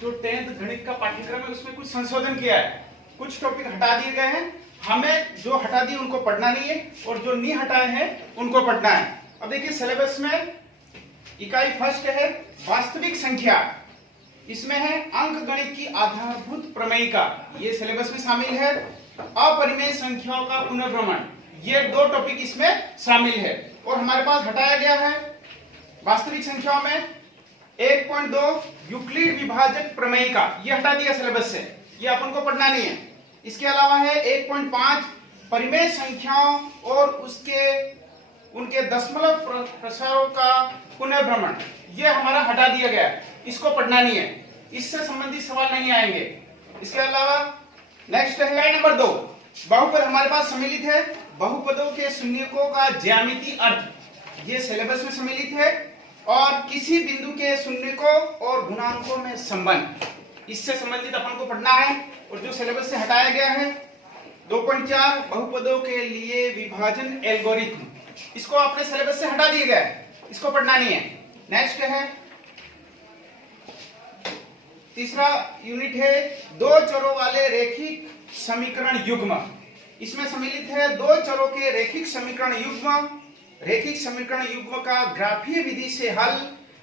जो 10th गणित का पाठ्यक्रम है उसमें कुछ संशोधन किया है, कुछ टॉपिक हटा दिए गए हैं। हमें जो हटा दिए उनको पढ़ना नहीं है और जो नहीं हटाए हैं उनको पढ़ना है। अब देखिए सिलेबस में इकाई फर्स्ट है वास्तविक संख्या, इसमें है अंक गणित की आधारभूत प्रमेयिका, ये सिलेबस में शामिल है। अपरिमेय संख्याओं का पुनर्भ्रमण, ये दो टॉपिक इसमें शामिल है। और हमारे पास हटाया गया है वास्तविक संख्याओं में 1.2 यूक्लिड विभाजक प्रमेयिका, ये हटा दिया सिलेबस से, ये अपन को पढ़ना नहीं है। इसके अलावा है 1.5 परिमेय संख्याओं और उनके दशमलव प्रसारों का पुनर्भ्रमण, ये हमारा हटा दिया गया है, इसको पढ़ना नहीं है, इससे संबंधित सवाल नहीं आएंगे। इसके अलावा नेक्स्ट है इकाई नंबर 2 बहुपद, हमारे पास सम्मिलित है बहुपदों के शून्यकों का ज्यामितीय अर्थ, ये सिलेबस में सम्मिलित है। और किसी बिंदु के शून्यकों और गुणांकों में संबंध, इससे संबंधित अपन को पढ़ना है। और जो सिलेबस से हटाया गया है 2.4 बहुपदों के लिए विभाजन एल्गोरिथम, इसको अपने सिलेबस से हटा दिया गया है, इसको पढ़ना नहीं है। नेक्स्ट है तीसरा यूनिट है दो चरों वाले रेखिक समीकरण युग्म, इसमें सम्मिलित है दो चरों के रेखिक समीकरण युग्म, रेखिक समीकरण युग्म का ग्राफीय विधि से हल,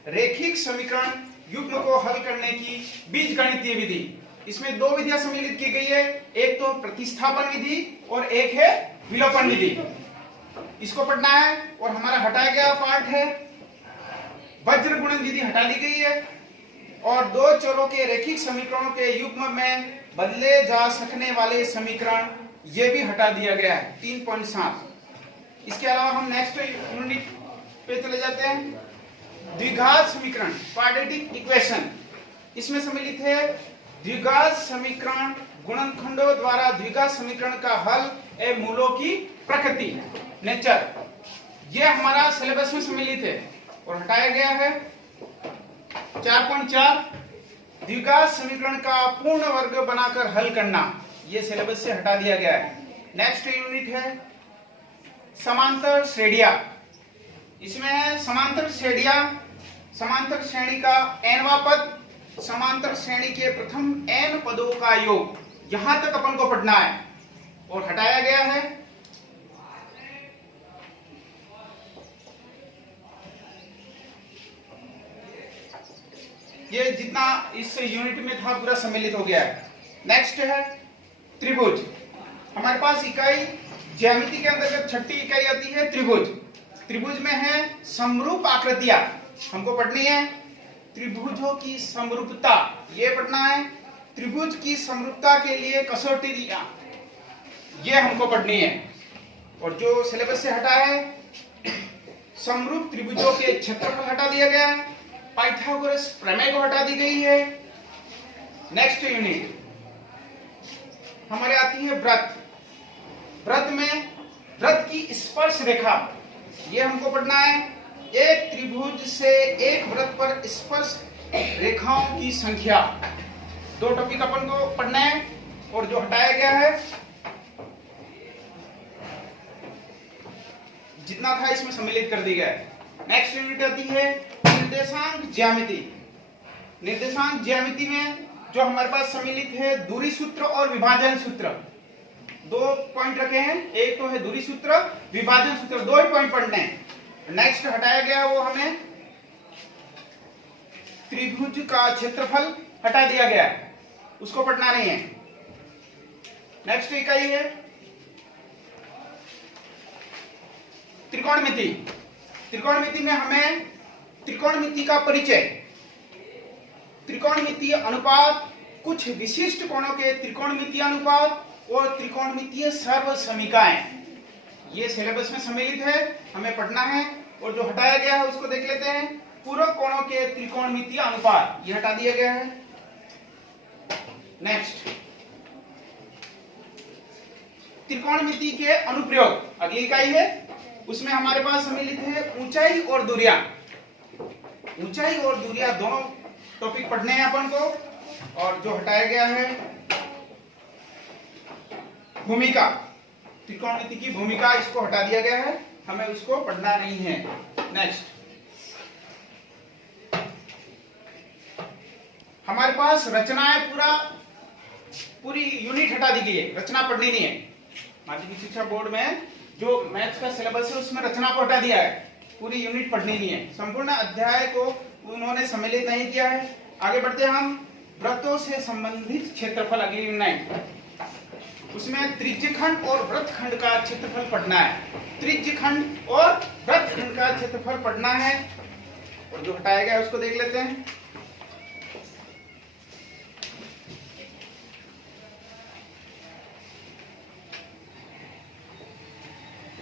रेखिक समीकरण युग्म को हल करने की बीजगणितीय विधि। इसमें दो विधियां सम्मिलित की गई है, एक तो प्रतिस्थापन विधि और एक है विलोपन विधि, इसको पढ़ना है। और हमारा हटाया गया पार्ट है वज्र गुणन विधि, हटा दी गई है। और दो चरों के रेखिक समीकरणों के युग्म में बदले जा सकने वाले समीकरण, ये भी हटा दिया गया है 3.7। इसके अलावा हम नेक्स्ट यूनिट पे चले जाते हैं द्विघात समीकरण क्वाड्रेटिक इक्वेशन, इसमें सम्मिलित है द्विघात समीकरण गुणनखंडों द्वारा द्विघात समीकरण का हल एवं मूलों की प्रकृति नेचर, यह हमारा सिलेबस में सम्मिलित है। और हटाया गया है 4.4 द्विघात समीकरण का पूर्ण वर्ग बनाकर हल करना, यह सिलेबस से हटा दिया गया है। नेक्स्ट यूनिट है समांतर श्रेणियां, इसमें है समांतर श्रेणियां, समांतर श्रेणी का nवां पद, समांतर श्रेणी के प्रथम n पदों का योग, यहां तक अपन को पढ़ना है। और हटाया गया है ये जितना इस यूनिट में था पूरा सम्मिलित हो गया है। नेक्स्ट है त्रिभुज, हमारे पास इकाई ज्यामिति के अंतर्गत छठी इकाई आती है त्रिभुज। त्रिभुज में है समरूप आकृतियां, हमको पढ़नी है। त्रिभुजों की समरूपता, ये पढ़ना है। त्रिभुज की समरूपता के लिए कसौटी दिया, ये हमको पढ़नी है। और जो सिलेबस से हटा है समरूप त्रिभुजों के क्षेत्रफल हटा दिया गया है, पाइथागोरस प्रमेय को हटा दी गई है। नेक्स्ट यूनिट हमारे आती है वृत्त, वृत्त में वृत्त की स्पर्श रेखा, ये हमको पढ़ना है। एक त्रिभुज से एक वृत्त पर स्पर्श रेखाओं की संख्या, दो टॉपिक अपन को पढ़ना है। और जो हटाया गया है जितना था इसमें सम्मिलित कर दी गया है। नेक्स्ट यूनिट आती है निर्देशांक ज्यामिति। निर्देशांक ज्यामिति में जो हमारे पास सम्मिलित है दूरी सूत्र और विभाजन सूत्र, दो पॉइंट रखे हैं, एक तो है दूरी सूत्र, विभाजन सूत्र, दो ही पॉइंट पढ़ने हैं। नेक्स्ट हटाया गया वो हमें त्रिभुज का क्षेत्रफल हटा दिया गया है, उसको पढ़ना नहीं है। नेक्स्ट इकाई है त्रिकोणमिति। त्रिकोणमिति में हमें त्रिकोणमिति का परिचय, त्रिकोणमितीय अनुपात, कुछ विशिष्ट कोणों के त्रिकोणमितीय अनुपात और त्रिकोणमितीय सर्वसमीकाएं, ये सिलेबस में सम्मिलित है, हमें पढ़ना है। और जो हटाया गया है उसको देख लेते हैं। पूरक कोणों के त्रिकोणमितीय अनुपात, ये हटा दिया गया है। नेक्स्ट त्रिकोणमिति के अनुप्रयोग, अगली इकाई है, उसमें हमारे पास सम्मिलित है ऊंचाई और दूरियां। ऊंचाई और दूरियां दोनों टॉपिक पढ़ने हैं अपन को। और जो हटाया गया है भूमिका, त्रिकोणमिति की भूमिका, इसको हटा दिया गया है, हमें उसको पढ़ना नहीं है। नेक्स्ट हमारे पास रचना है, पूरी यूनिट हटा दी गई है, रचना पढ़नी नहीं है। माध्यमिक शिक्षा बोर्ड में जो मैथ्स का सिलेबस है उसमें रचना को हटा दिया है, पूरी यूनिट पढ़नी नहीं है। संपूर्ण अध्याय को उन्होंने सम्मिलित नहीं किया है। आगे बढ़ते हैं हम। वृत्तों से संबंधित क्षेत्रफल, अगली यूनिट, उसमें त्रिज्यखंड और वृत्तखंड का क्षेत्रफल पढ़ना है। त्रिज्यखंड और वृत्तखंड का क्षेत्रफल पढ़ना है, और जो हटाया गया है उसको देख लेते हैं।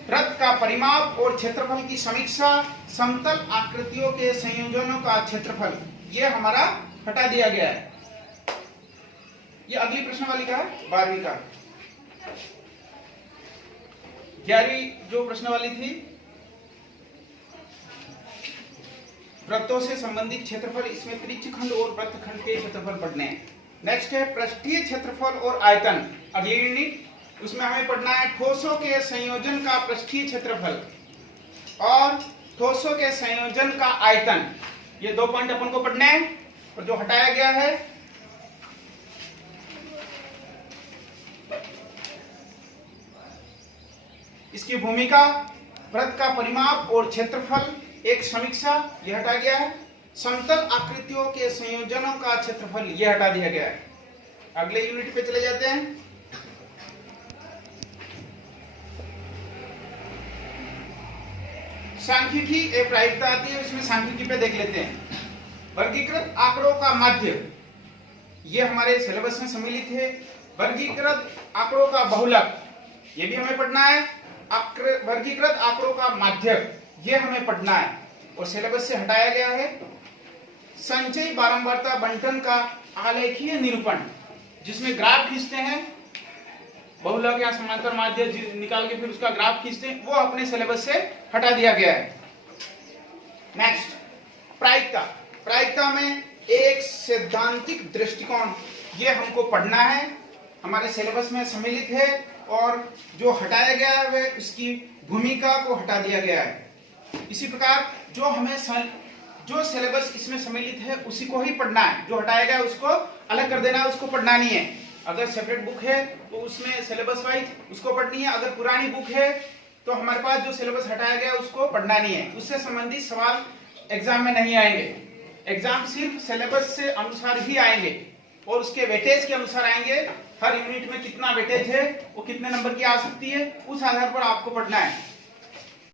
वृत्त का परिमाप और क्षेत्रफल की समीक्षा, समतल आकृतियों के संयोजनों का क्षेत्रफल, ये हमारा हटा दिया गया है। ये अगली प्रश्नावली का है, 12वीं का। 11वीं जो प्रश्नावली थी, वृत्तों से संबंधित क्षेत्रफल, इसमें त्रिज्यखंड और वृत्तखंड के क्षेत्रफल पढ़ने हैं। नेक्स्ट है पृष्ठीय क्षेत्रफल और आयतन, अगली यूनिट, उसमें हमें पढ़ना है ठोसों के संयोजन का पृष्ठीय क्षेत्रफल और ठोसों के संयोजन का आयतन। ये 2 पॉइंट अपन को पढ़ने हैं। और जो हटाया गया है, इसकी भूमिका, वृत्त का परिमाप और क्षेत्रफल, एक समीक्षा, यह हटा गया है। समतल आकृतियों के संयोजनों का क्षेत्रफल, यह हटा दिया गया है। अगले यूनिट पे चले जाते हैं। सांख्यिकी एक प्रायिकता आती है, इसमें सांख्यिकी पे देख लेते हैं। वर्गीकृत आंकड़ों का माध्य, ये हमारे सिलेबस में सम्मिलित है। वर्गीकृत आंकड़ों का बहुलक, ये भी हमें पढ़ना है। वर्गीकृत आंकड़ों का माध्यक, ये हमें पढ़ना है और सिलेबस से हटाया गया है। संचयी बारंबारता बंटन का आलेखीय निरूपण, जिसमें ग्राफ खींचते हैं, बहुलक या समांतर माध्य निकाल के फिर उसका ग्राफ खींचते हैं, वो अपने सिलेबस से हटा दिया गया है। नेक्स्ट, प्रायिकता। प्रायिकता में एक सैद्धांतिक दृष्टिकोण, ये हमको पढ़ना है, हमारे सिलेबस में सम्मिलित है। और जो हटाया गया है वे उसकी भूमिका को हटा दिया गया है। इसी प्रकार जो सिलेबस इसमें सम्मिलित है उसी को ही पढ़ना है, जो हटाया गया है उसको अलग कर देना है, उसको पढ़ना नहीं है। अगर सेपरेट बुक है तो उसमें सिलेबस वाइज उसको पढ़नी है। अगर पुरानी बुक है तो हमारे पास जो सिलेबस हटाया गया उसको पढ़ना नहीं है। उससे संबंधित सवाल एग्जाम में नहीं आएंगे। एग्जाम सिर्फ सिलेबस से अनुसार ही आएंगे और उसके वेटेज के अनुसार आएंगे। हर यूनिट में कितना वेटेज है, वो कितने नंबर की आ सकती है, उस आधार पर आपको पढ़ना है।